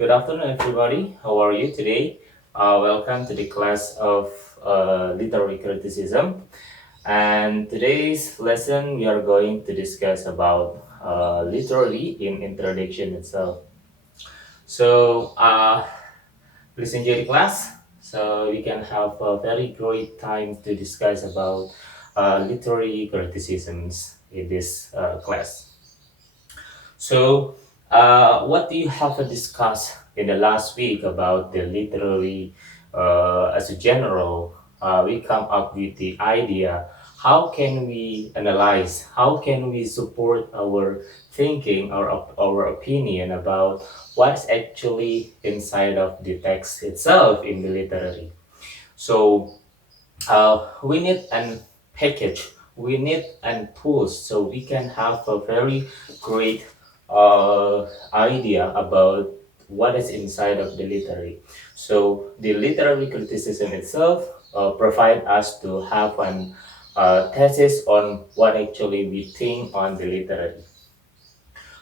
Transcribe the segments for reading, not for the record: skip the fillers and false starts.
Good afternoon, everybody. How are you today? Welcome to the class of literary criticism. And today's lesson, we are going to discuss about literary in introduction itself. So, please enjoy the class. So we can have a very great time to discuss about literary criticisms in this class. So, what do you have to discuss in the last week about the literary as a general? We come up with the idea how can we analyze, how can we support our thinking or our opinion about what's actually inside of the text itself in the literary. So, we need an package, we need an tools so we can have a very great idea about what is inside of the literary. So the literary criticism itself provide us to have an thesis on what actually we think on the literary.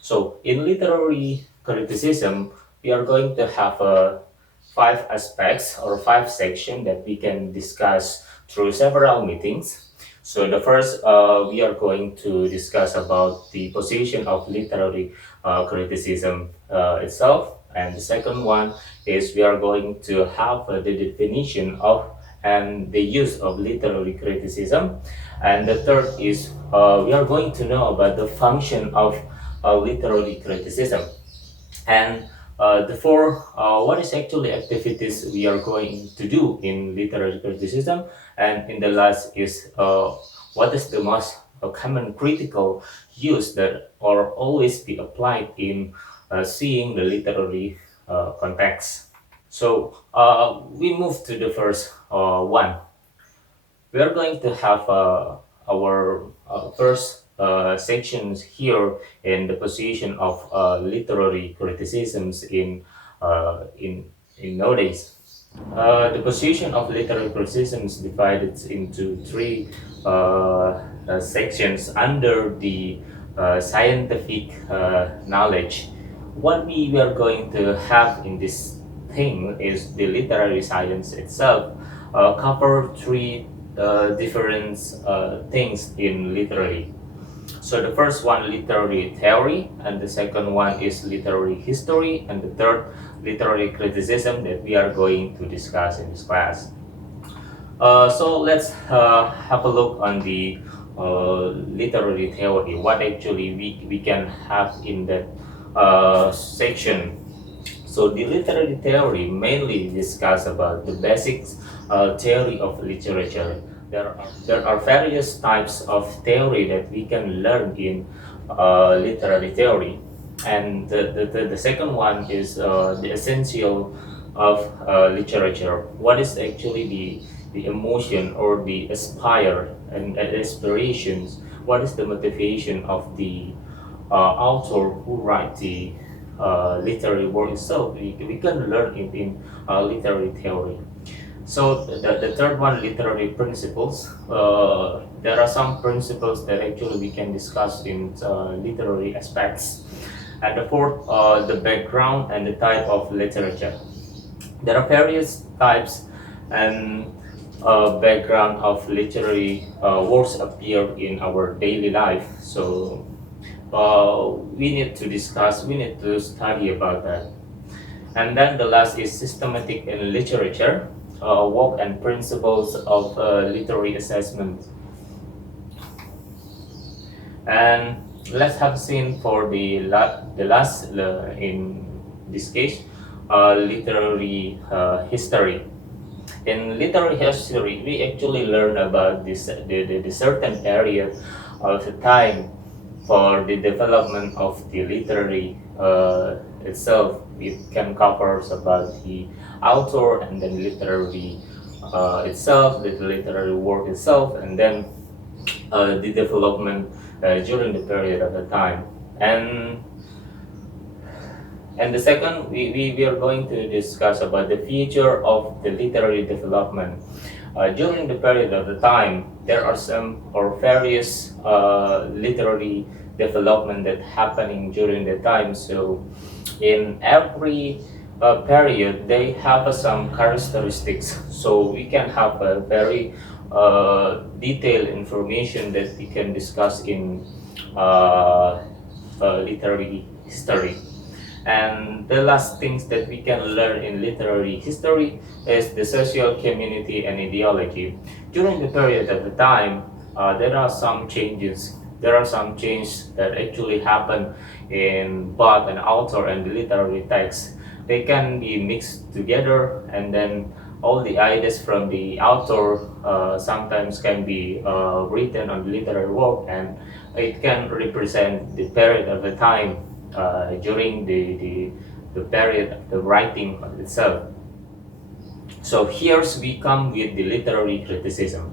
So in literary criticism, we are going to have five aspects or five sections that we can discuss through several meetings. So the first, we are going to discuss about the position of literary criticism itself. And the second one is we are going to have the definition of and the use of literary criticism. And the third is we are going to know about the function of literary criticism. And the four, what is actually activities we are going to do in literary criticism. And in the last is what is the most common critical use that or always be applied in seeing the literary context. So we move to the first one. We are going to have our first sections here in the position of literary criticisms in nowadays. The position of literary criticism is divided into three sections under the scientific knowledge. What we are going to have in this thing is the literary science itself cover three different things in literary. So the first one, literary theory, and the second one is literary history, and the third, literary criticism that we are going to discuss in this class. So let's have a look on the literary theory. What actually we can have in that section. So the literary theory mainly discuss about the basics theory of literature. There are various types of theory that we can learn in literary theory. And the second one is the essential of literature. What is actually the emotion or the aspire and aspirations? What is the motivation of the author who write the literary work itself? We can learn it in literary theory. So the third one, literary principles. There are some principles that actually we can discuss in literary aspects. And the fourth, the background and the type of literature. There are various types and background of literary works appear in our daily life. So we need to discuss, we need to study about that. And then the last is systematic in literature, work and principles of literary assessment. And let's have seen for the last in this case, literary history. In literary history, we actually learn about the certain area of the time for the development of the literary itself. It can cover about the author and then literary itself, the literary work itself, and then the development during the period of the time. And the second, we are going to discuss about the future of the literary development. During the period of the time, there are some or various literary development that happening during the time. So in every period, they have some characteristics. So we can have a very detailed information that we can discuss in uh, literary history. And the last things that we can learn in literary history is the social community and ideology. During the period of the time, there are some changes. There are some changes that actually happen in both an author and the literary text. They can be mixed together, and then all the ideas from the author sometimes can be written on the literary work, and it can represent the period of the time during the period of the writing itself. So here's we come with the literary criticism.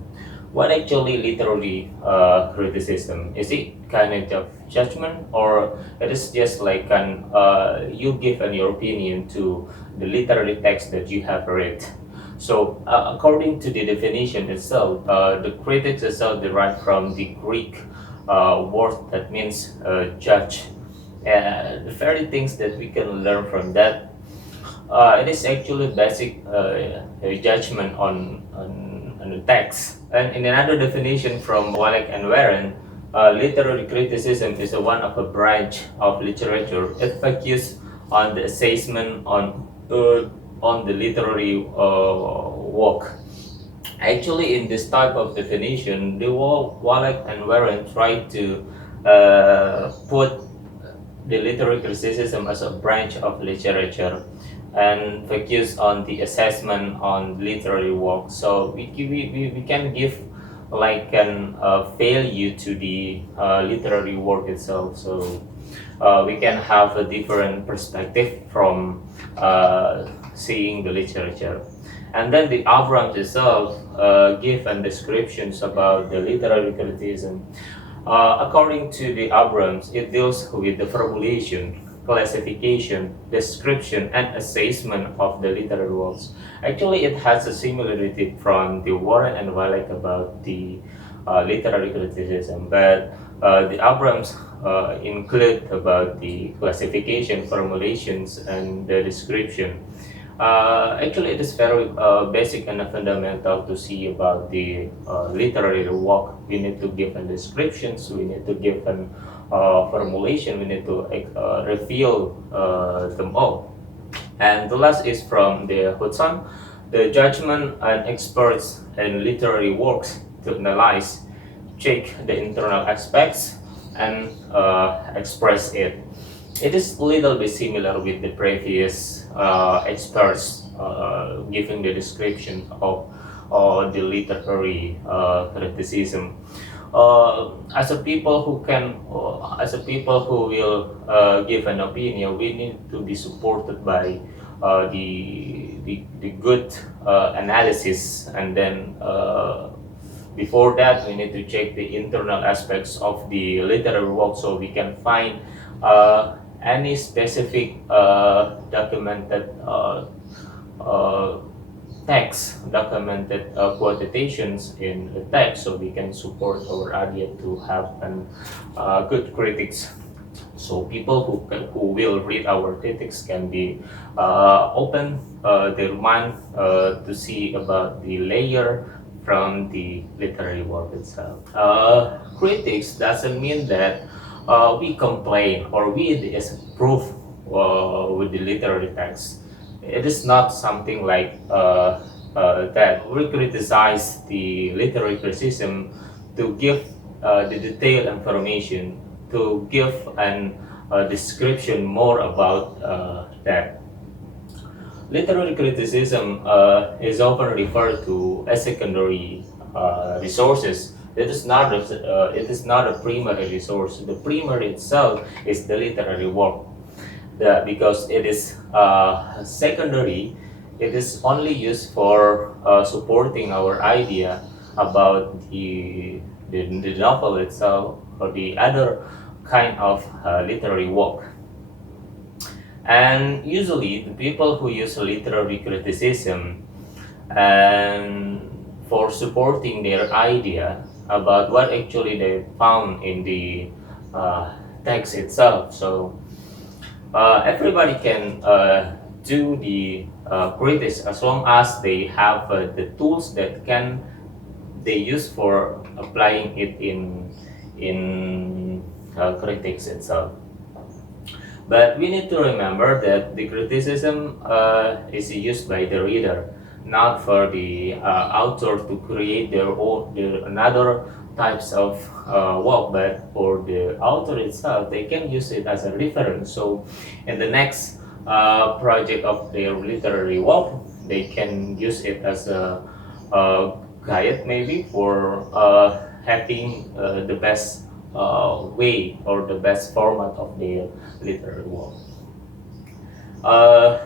What actually literary criticism? Is it kind of judgment, or it is just like an you give an your opinion to the literary text that you have read? So according to the definition itself, the critics itself derived from the Greek word that means judge. The very things that we can learn from that, it is actually basic judgment on the text. And in another definition from Wallach and Warren, literary criticism is one of a branch of literature. It focuses on the assessment on the literary work. Actually, in this type of definition, the Wallach and Warren try to put the literary criticism as a branch of literature and focus on the assessment on literary work. So we can give like an value to the literary work itself. So we can have a different perspective from seeing the literature. And then the Abrams itself give and descriptions about the literary criticism. According to the Abrams, it deals with the formulation, classification, description, and assessment of the literary works. Actually, it has a similarity from the Warren and Wallach about the literary criticism, but the Abrams include about the classification, formulations, and the description. Actually, it is very basic and fundamental to see about the literary work. We need to give an descriptions, we need to give an formulation, we need to reveal them all. And the last is from the Hudson, the judgment and experts in literary works to analyze, check the internal aspects, and express it. It is a little bit similar with the previous experts giving the description of the literary criticism. As a people who can, as a people who will give an opinion, we need to be supported by the good analysis, and then before that we need to check the internal aspects of the literary work so we can find any specific documented text, documented quotations in the text, so we can support our idea to have an good critics. So people who will read our critics can be open their mind to see about the layer from the literary work itself. Critics doesn't mean that we complain or we disapprove with the literary text. It is not something like that. We criticize the literary criticism to give the detailed information, to give an description more about that. Literary criticism is often referred to as secondary resources. It is not a primary resource. The primary itself is the literary work. Because it is secondary, it is only used for supporting our idea about the novel itself or the other kind of literary work. And usually, the people who use literary criticism and for supporting their idea about what actually they found in the text itself. So everybody can do the critics as long as they have the tools that can they use for applying it in critics itself. But we need to remember that the criticism is used by the reader, not for the author to create their another types of work, but for the author itself, they can use it as a reference. So, in the next project of their literary work, they can use it as a guide maybe for having the best way or the best format of their literary work. Uh,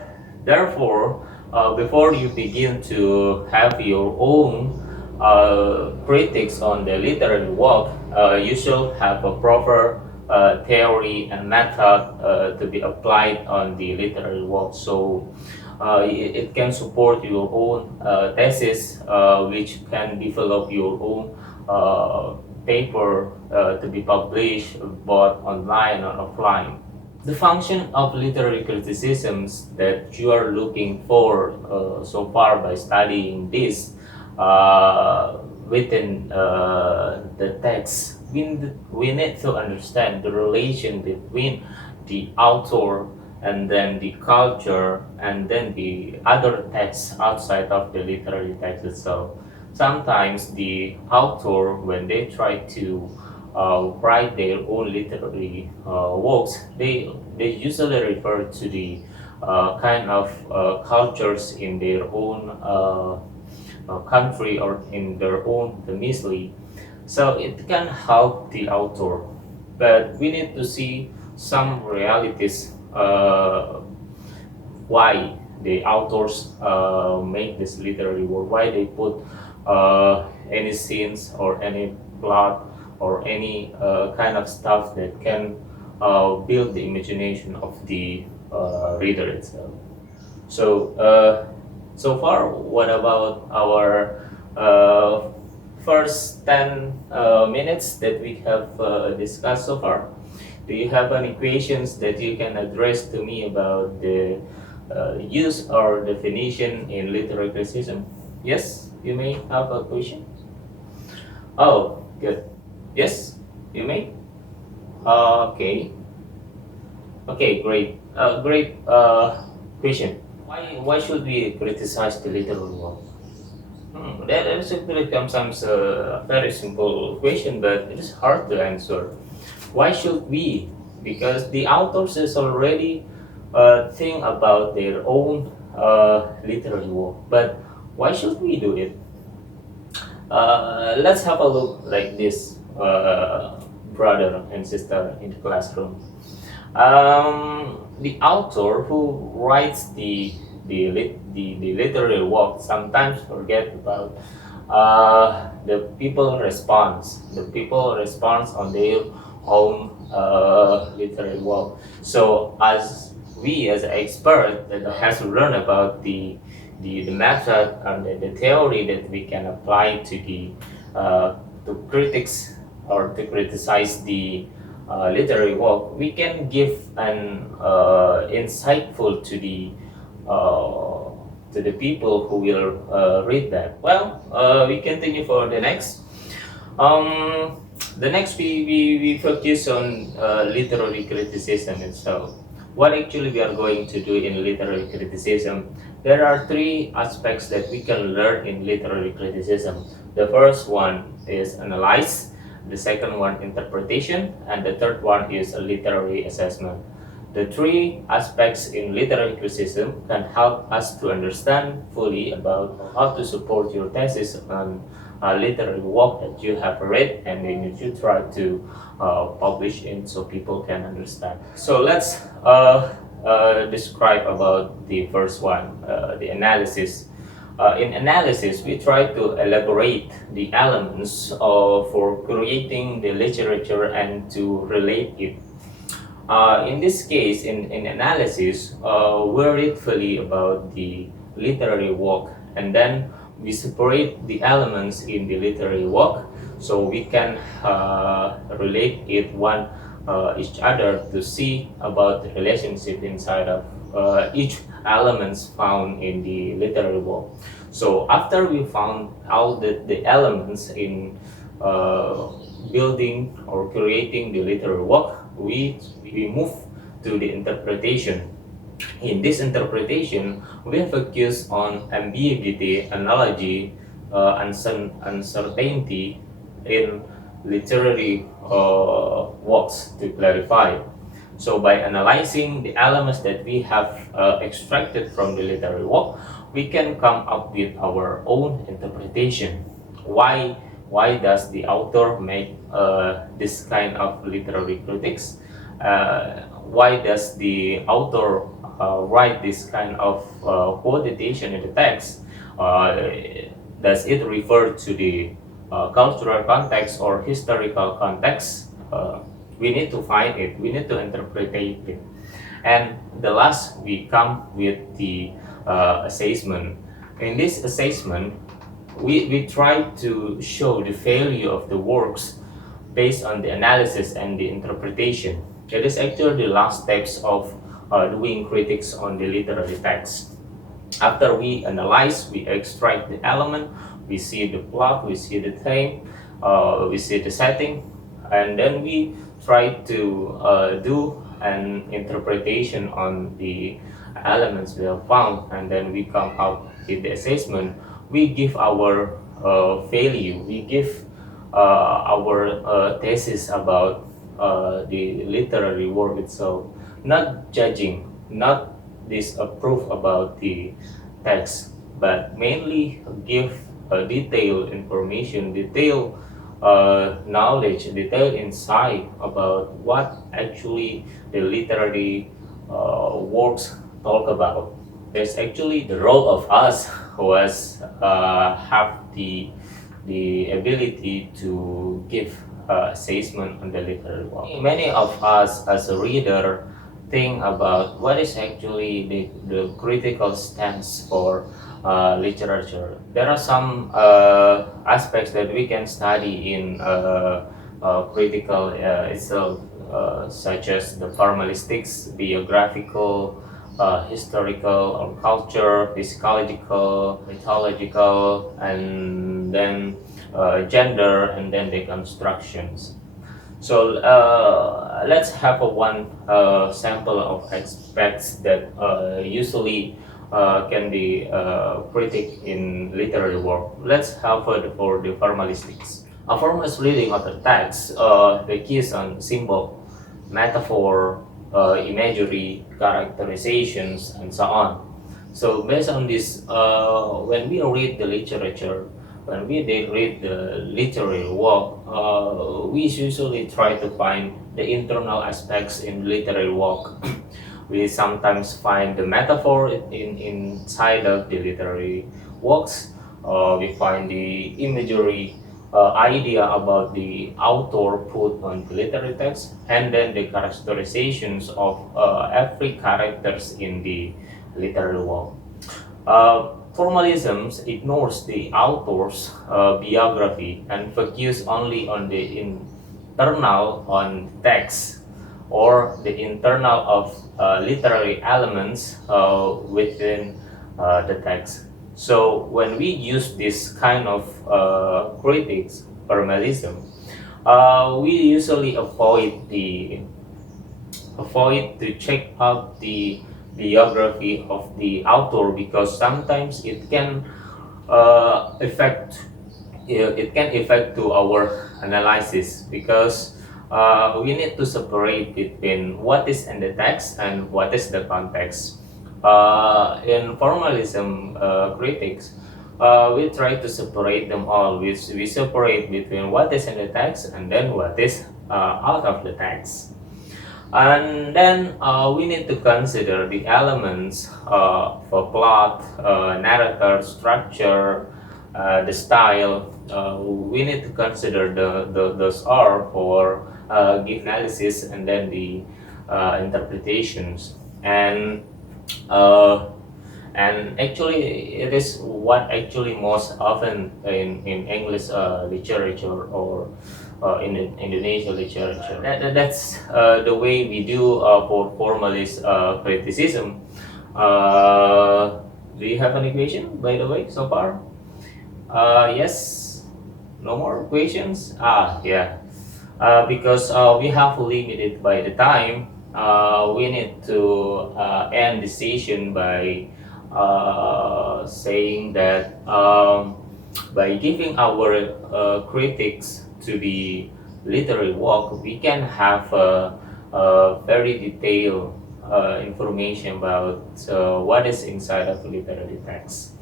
Therefore, before you begin to have your own critics on the literary work, you should have a proper theory and method to be applied on the literary work. So it can support your own thesis, which can develop your own paper to be published both online and offline. The function of literary criticisms that you are looking for so far by studying this within the text, we need to understand the relation between the author and then the culture and then the other texts outside of the literary text itself. Sometimes the author, when they try to write their own literary works, they usually refer to the kind of cultures in their own country or in their own domicile. So it can help the author, but we need to see some realities why the authors make this literary work, why they put any scenes or any plot or any kind of stuff that can build the imagination of the reader itself. So, so far, what about our first 10 minutes that we have discussed so far? Do you have any questions that you can address to me about the use or definition in literary criticism? Yes, you may have a question. Oh, good. Yes, you may. Okay. Okay, great. Great question. Why should we criticize the literal work? That is actually sometimes a very simple question, but it is hard to answer. Why should we? Because the authors is already think about their own literary work. But why should we do it? Let's have a look like this, brother and sister in the classroom. The author who writes the literary work sometimes forget about the people response. The people response on their own literary work. So as we as an expert that has to learn about the method and the theory that we can apply to the to critics or to criticize the literary work, we can give an insightful to the people who will read that. Well, we continue for the next. The next we focus on literary criticism itself. What actually we are going to do in literary criticism? There are three aspects that we can learn in literary criticism. The first one is analyze, the second one interpretation, and the third one is a literary assessment. The three aspects in literary criticism can help us to understand fully about how to support your thesis on literary work that you have read and then you try to publish in so people can understand. So let's describe about the first one, the analysis. In analysis, we try to elaborate the elements for creating the literature and to relate it. In this case, in analysis, we read fully about the literary work and then we separate the elements in the literary work so we can relate it one each other to see about the relationship inside of each elements found in the literary work. So after we found all the elements in uh, building or creating the literary work, we move to the interpretation. In this interpretation, we focus on ambiguity, analogy, uncertainty in literary works to clarify. So by analyzing the elements that we have extracted from the literary work, we can come up with our own interpretation. Why why does the author make this kind of literary critics? Why does the author write this kind of quotation in the text? Does it refer to the cultural context or historical context? We need to find it, we need to interpret it. And the last, we come with the assessment. In this assessment, we try to show the value of the works based on the analysis and the interpretation. It is actually the last steps of doing critics on the literary text. After we analyze, we extract the element, we see the plot, we see the theme, we see the setting, and then we try to do an interpretation on the elements we have found, and then we come out with the assessment. We give our value, we give our thesis about the literary work itself, not judging, not disapprove about the text, but mainly give detailed information, detailed knowledge, detailed insight about what actually the literary works talk about. There's actually the role of us who has have the ability to give assessment on the literary work. Many of us as a reader think about what is actually the critical stance for literature. There are some aspects that we can study in critical itself, such as the formalistics, biographical, historical or culture, psychological, mythological, and then gender, and then the constructions. So let's have a one sample of aspects that usually can be critic in literary work. Let's have for the formalistics. A formalist reading of the text, the keys on symbol, metaphor, imagery, characterizations, and so on. So based on this, when we read the literature, when we read the literary work, we usually try to find the internal aspects in literary work. We sometimes find the metaphor inside of the literary works. We find the imagery idea about the author put on the literary text, and then the characterizations of every characters in the literary work. Formalism ignores the author's biography and focus only on the internal on text or the internal of literary elements within the text. So when we use this kind of critics, formalism, we usually avoid to check out the biography of the author, because sometimes affect it can affect to our analysis, because we need to separate between what is in the text and what is the context. In formalism critics, we try to separate them all. We separate between what is in the text and then what is out of the text. And then we need to consider the elements for plot, narrative structure, the style. We need to consider those are for give analysis and then the interpretations. Uh, and actually, it is what actually most often in English literature or in Indonesian literature. That's the way we do for formalist criticism. Uh, do you have any question, by the way, so far? Yes. No more questions? Yeah. Because we have limited by the time, we need to end the session by saying that by giving our critics to the literary work, we can have a very detailed information about what is inside of literary text.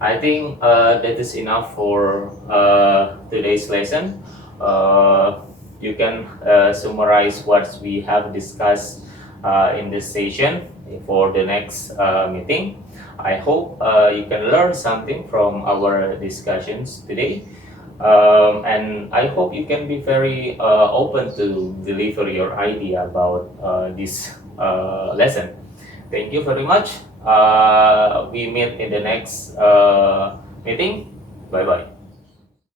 I think that is enough for today's lesson. Uh, you can summarize what we have discussed in this session for the next meeting. I hope you can learn something from our discussions today. And I hope you can be very open to deliver your idea about this lesson. Thank you very much. We meet in the next meeting. Bye bye.